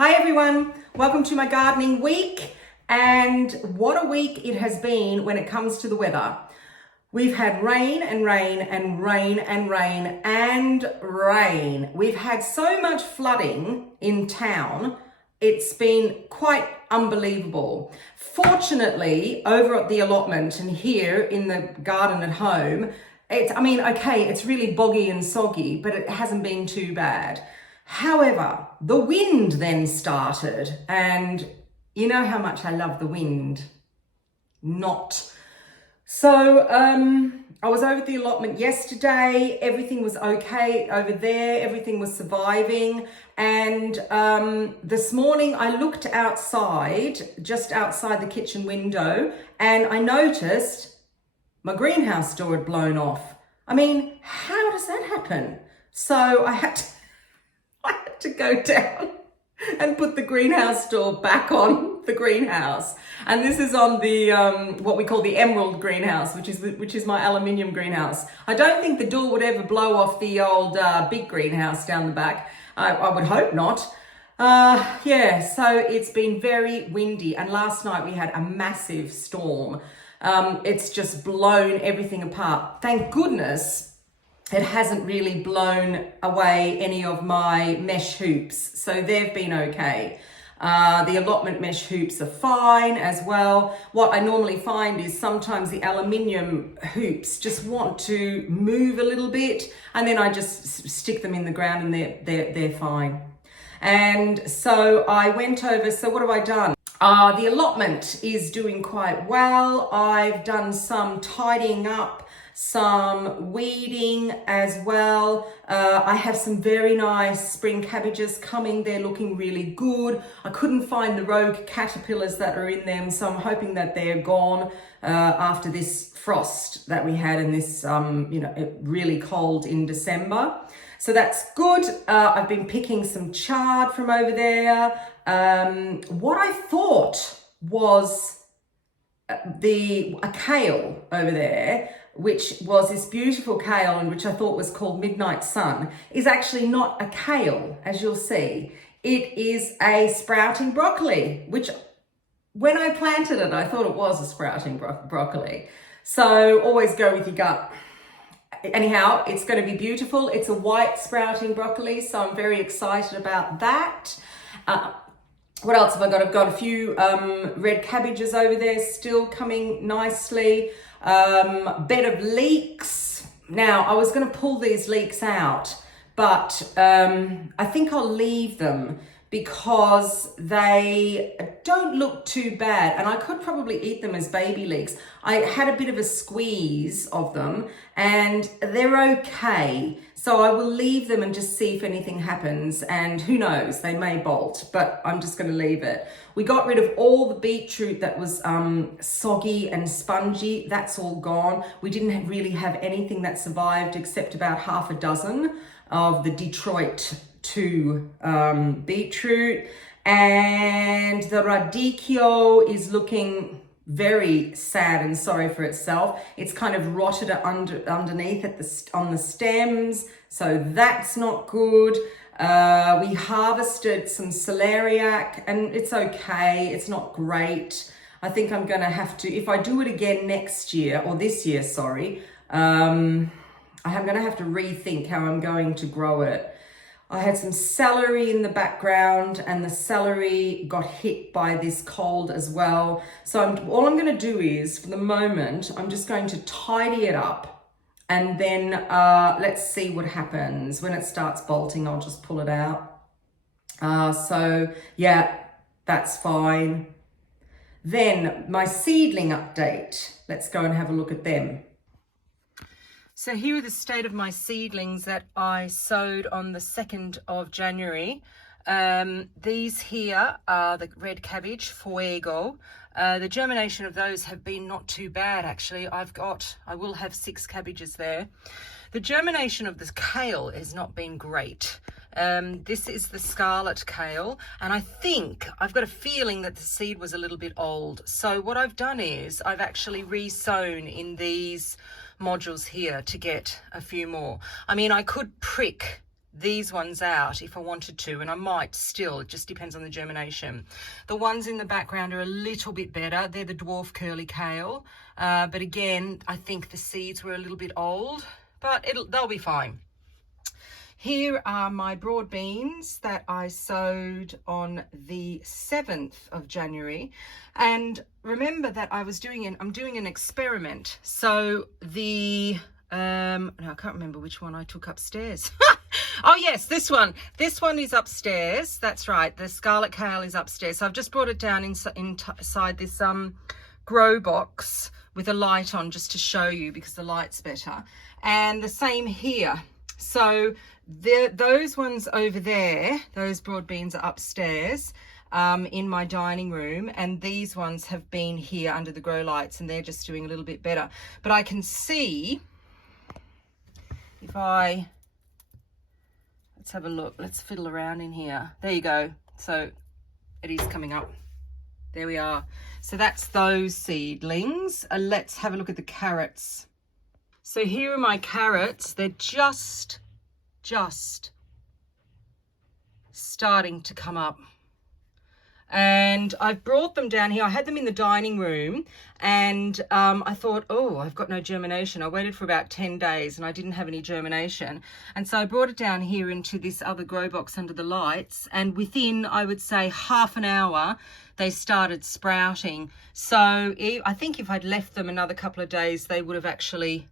Hi everyone, welcome to my gardening week, and what a week it has been when it comes to the weather. We've had rain and rain and rain and rain and rain. We've had so much flooding in town, it's been quite unbelievable. Fortunately, over at the allotment and here in the garden at home, it's really boggy and soggy, but it hasn't been too bad. However, the wind then started, and you know how much I love the wind. Not. So I was over at the allotment yesterday. Everything was okay over there. Everything was surviving. And this morning I looked outside, just outside the kitchen window, and I noticed my greenhouse door had blown off. I mean, how does that happen? So I had to go down and put the greenhouse door back on the greenhouse. And this is on the what we call the emerald greenhouse, which is my aluminium greenhouse. I don't think the door would ever blow off the old big greenhouse down the back. I would hope not. So it's been very windy, and last night we had a massive storm. It's just blown everything apart. Thank goodness it hasn't really blown away any of my mesh hoops, so they've been okay. The allotment mesh hoops are fine as well. What I normally find is sometimes the aluminium hoops just want to move a little bit, and then I just stick them in the ground and they're fine. And so I went over, so what have I done? The allotment is doing quite well. I've done some tidying up, some weeding as well. I have some very nice spring cabbages coming. They're looking really good. I couldn't find the rogue caterpillars that are in them, so I'm hoping that they're gone after this frost that we had in this, really cold in December. So that's good. I've been picking some chard from over there. What I thought was a kale over there, which was this beautiful kale and which I thought was called Midnight Sun, is actually not a kale, as you'll see. It is a sprouting broccoli, which when I planted it, I thought it was a sprouting broccoli. So always go with your gut. Anyhow, it's going to be beautiful. It's a white sprouting broccoli, so I'm very excited about that. What else have I got? I've got a few red cabbages over there still coming nicely. Bed of leeks. Now, I was going to pull these leeks out, but I think I'll leave them because they don't look too bad, and I could probably eat them as baby leeks. I had a bit of a squeeze of them and they're okay. So I will leave them and just see if anything happens, and who knows, they may bolt, but I'm just going to leave it. We got rid of all the beetroot that was soggy and spongy. That's all gone. We didn't really have anything that survived except about half a dozen of the Detroit 2 beetroot, and the radicchio is looking very sad and sorry for itself. It's kind of rotted underneath on the stems, so that's not good. We harvested some celeriac and it's okay, it's not great. I think I'm gonna have to, if I do it again next year, or this year, sorry, I'm gonna have to rethink how I'm going to grow it. I had some celery in the background, and the celery got hit by this cold as well. So all I'm going to do is, for the moment, I'm just going to tidy it up, and then let's see what happens. When it starts bolting, I'll just pull it out. So yeah, that's fine. Then my seedling update. Let's go and have a look at them. So here are the state of my seedlings that I sowed on the 2nd of January. These here are the red cabbage, Fuego. The germination of those have been not too bad, actually. I will have 6 cabbages there. The germination of this kale has not been great. This is the scarlet kale, and I think, I've got a feeling that the seed was a little bit old. So what I've done is I've actually re-sown in these modules here to get a few more. I mean, I could prick these ones out if I wanted to, and I might still, it just depends on the germination. The ones in the background are a little bit better. They're the dwarf curly kale, but again, I think the seeds were a little bit old, but they'll be fine. Here are my broad beans that I sowed on the 7th of January. And remember that I'm doing an experiment. So now I can't remember which one I took upstairs. Oh yes, this one. This one is upstairs. That's right. The scarlet kale is upstairs. So I've just brought it down inside this grow box with a light on just to show you because the light's better. And the same here. So those ones over there, those broad beans are upstairs in my dining room, and these ones have been here under the grow lights, and they're just doing a little bit better. But I can see, if let's have a look, let's fiddle around in here. There you go. So it is coming up. There we are. So that's those seedlings. Let's have a look at the carrots. So here are my carrots. They're just starting to come up. And I've brought them down here. I had them in the dining room, and I thought, oh, I've got no germination. I waited for about 10 days and I didn't have any germination. And so I brought it down here into this other grow box under the lights, and within, I would say, half an hour, they started sprouting. So I think if I'd left them another couple of days, they would have actually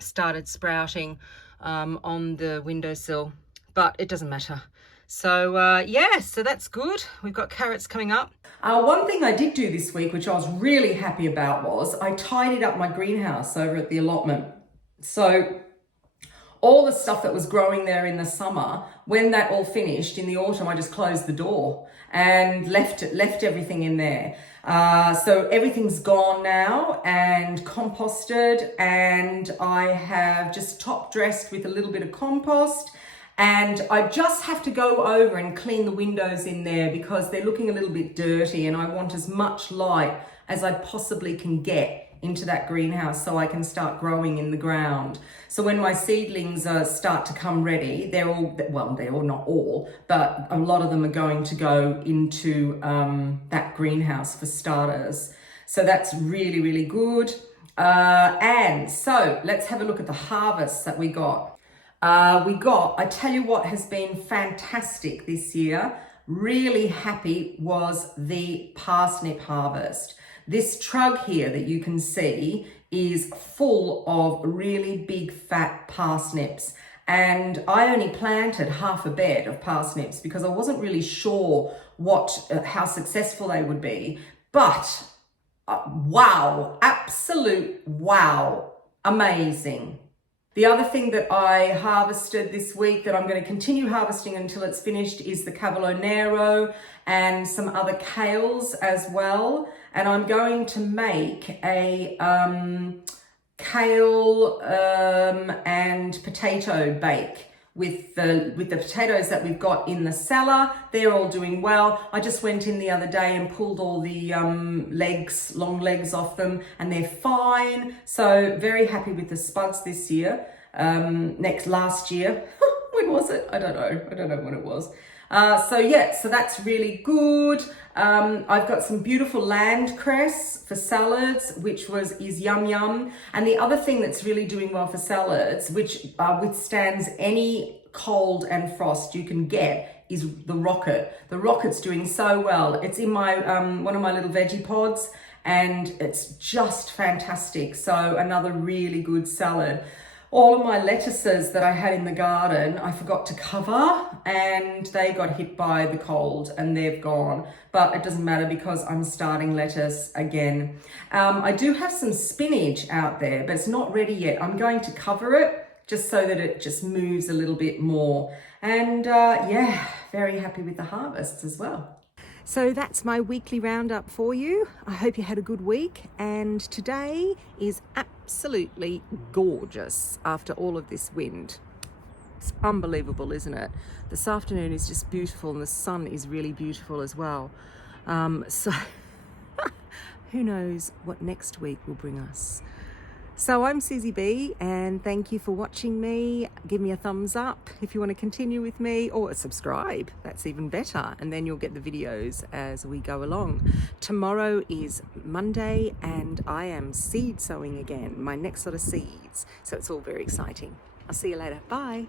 started sprouting on the windowsill, but it doesn't matter. So yeah, so that's good. We've got carrots coming up. One thing I did do this week, which I was really happy about, was I tidied up my greenhouse over at the Allotment. So all the stuff that was growing there in the summer, when that all finished in the autumn, I just closed the door and left everything in there. So everything's gone now and composted, and I have just top dressed with a little bit of compost, and I just have to go over and clean the windows in there because they're looking a little bit dirty, and I want as much light as I possibly can get into that greenhouse so I can start growing in the ground. So when my seedlings start to come ready, they're all not all, but a lot of them are going to go into that greenhouse for starters. So that's really, really good. And so let's have a look at the harvests that we got. I tell you what has been fantastic this year, really happy, was the parsnip harvest. This trug here that you can see is full of really big fat parsnips, and I only planted half a bed of parsnips because I wasn't really sure how successful they would be, but wow, absolute wow, amazing. The other thing that I harvested this week that I'm going to continue harvesting until it's finished is the Cavolo Nero and some other kales as well. And I'm going to make a kale and potato bake with the potatoes that we've got in the cellar. They're all doing well. I just went in the other day and pulled all the long legs off them, and they're fine. So very happy with the spuds this year. Last year, when was it? I don't know when it was. So that's really good. I've got some beautiful land cress for salads, which is yum yum. And the other thing that's really doing well for salads, which withstands any cold and frost you can get, is the rocket. The rocket's doing so well. It's in my one of my little veggie pods, and it's just fantastic. So another really good salad. All of my lettuces that I had in the garden, I forgot to cover, and they got hit by the cold and they've gone. But it doesn't matter because I'm starting lettuce again. I do have some spinach out there, but it's not ready yet. I'm going to cover it just so that it just moves a little bit more. And yeah, very happy with the harvests as well. So that's my weekly roundup for you. I hope you had a good week, and today is absolutely gorgeous after all of this wind. It's unbelievable, isn't it? This afternoon is just beautiful, and the sun is really beautiful as well. So who knows what next week will bring us. So I'm Susie B, and thank you for watching me. Give me a thumbs up if you want to continue with me, or subscribe. That's even better, and then you'll get the videos as we go along. Tomorrow is Monday and I am seed sowing again, my next lot of seeds. So it's all very exciting. I'll see you later. Bye.